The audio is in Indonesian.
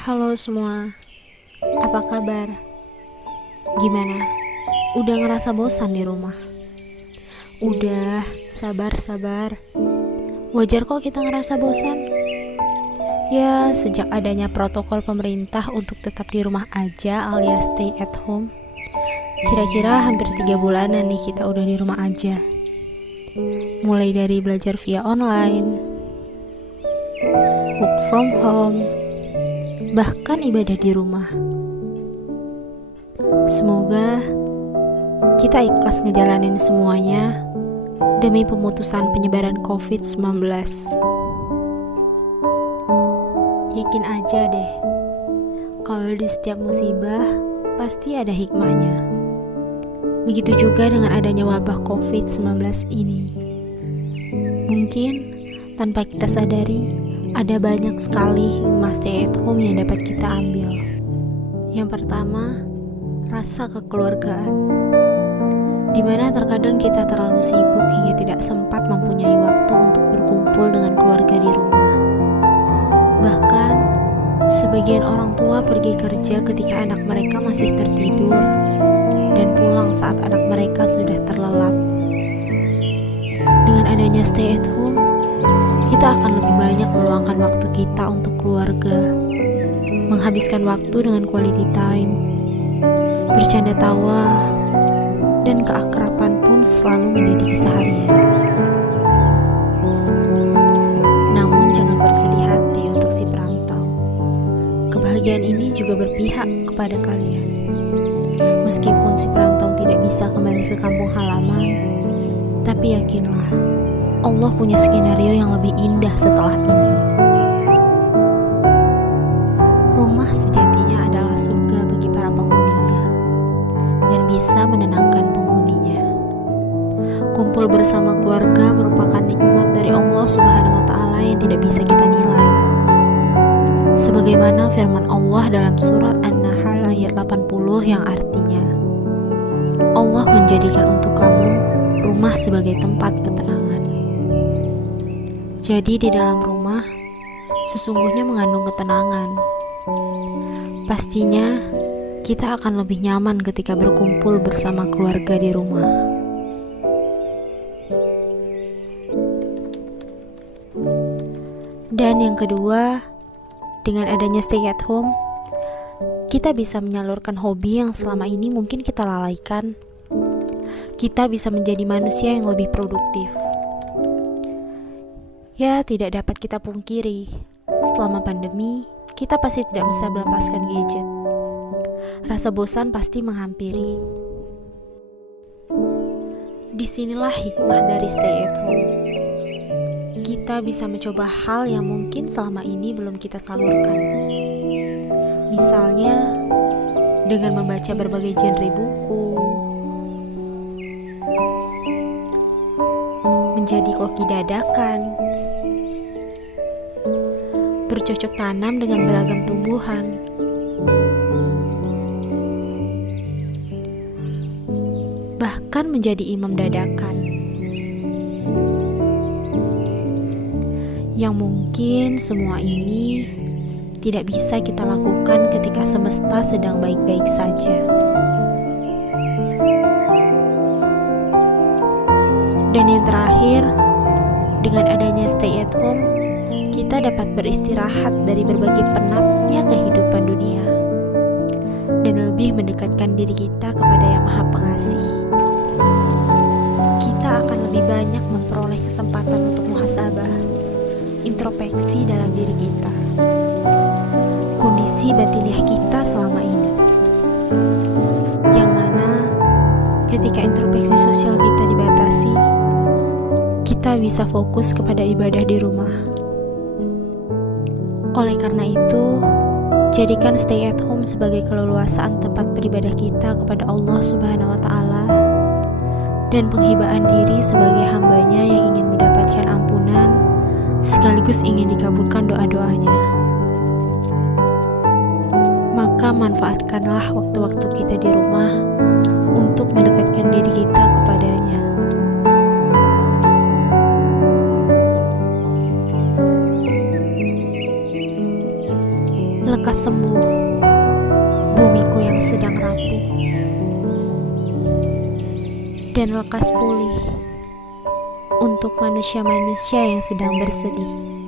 Halo semua, apa kabar? Gimana? Udah ngerasa bosan di rumah? Udah, sabar-sabar. Wajar kok kita ngerasa bosan. Ya, sejak adanya protokol pemerintah untuk tetap di rumah aja alias stay at home. Kira-kira hampir 3 bulanan nih kita udah di rumah aja. Mulai dari belajar via online, work from home, bahkan ibadah di rumah. Semoga kita ikhlas ngejalanin semuanya demi pemutusan penyebaran COVID-19. Yakin aja deh, kalau di setiap musibah pasti ada hikmahnya. Begitu juga dengan adanya wabah COVID-19 ini. Mungkin tanpa kita sadari, ada banyak sekali hikmah stay at home yang dapat kita ambil. Yang pertama, rasa kekeluargaan. Dimana terkadang kita terlalu sibuk hingga tidak sempat mempunyai waktu untuk berkumpul dengan keluarga di rumah. Bahkan, sebagian orang tua pergi kerja ketika anak mereka masih tertidur dan pulang saat anak mereka sudah terlelap. Dengan adanya stay at home, kita akan lebih banyak meluangkan waktu kita untuk keluarga, menghabiskan waktu dengan quality time, bercanda tawa, dan keakraban pun selalu menjadi keseharian. Namun jangan bersedih hati untuk si perantau. Kebahagiaan ini juga berpihak kepada kalian. Meskipun si perantau tidak bisa kembali ke kampung halaman, tapi yakinlah, Allah punya skenario yang lebih indah setelah ini. Rumah sejatinya adalah surga bagi para penghuninya dan bisa menenangkan penghuninya. Kumpul bersama keluarga merupakan nikmat dari Allah Subhanahu wa Ta'ala yang tidak bisa kita nilai. Sebagaimana firman Allah dalam surat An-Nahl ayat 80 yang artinya, Allah menjadikan untuk kamu rumah sebagai tempat ketenangan. Jadi di dalam rumah sesungguhnya mengandung ketenangan. Pastinya kita akan lebih nyaman ketika berkumpul bersama keluarga di rumah. Dan yang kedua, dengan adanya stay at home, kita bisa menyalurkan hobi yang selama ini mungkin kita lalaikan. Kita bisa menjadi manusia yang lebih produktif. Ya, tidak dapat kita pungkiri, selama pandemi, kita pasti tidak bisa melepaskan gadget. Rasa bosan pasti menghampiri. Disinilah hikmah dari stay at home. Kita bisa mencoba hal yang mungkin selama ini belum kita salurkan. Misalnya, dengan membaca berbagai genre buku, menjadi koki dadakan, bercocok tanam dengan beragam tumbuhan, bahkan menjadi imam dadakan. Yang mungkin semua ini tidak bisa kita lakukan ketika semesta sedang baik-baik saja. Dan yang terakhir, dengan adanya stay at home, kita dapat beristirahat dari berbagai penatnya kehidupan dunia dan lebih mendekatkan diri kita kepada Yang Maha Pengasih. Kita akan lebih banyak memperoleh kesempatan untuk muhasabah, introspeksi dalam diri kita, kondisi batiniah kita selama ini, yang mana ketika introspeksi sosial kita dibatasi, kita bisa fokus kepada ibadah di rumah. Oleh karena itu, jadikan stay at home sebagai keleluasaan tempat beribadah kita kepada Allah Subhanahu wa Ta'ala dan penghibaan diri sebagai hambanya yang ingin mendapatkan ampunan sekaligus ingin dikabulkan doa-doanya. Maka manfaatkanlah waktu-waktu kita di rumah untuk mendekatkan diri kita kepadanya. lekas sembuh bumiku yang sedang rapuh, dan lekas pulih untuk manusia-manusia yang sedang bersedih.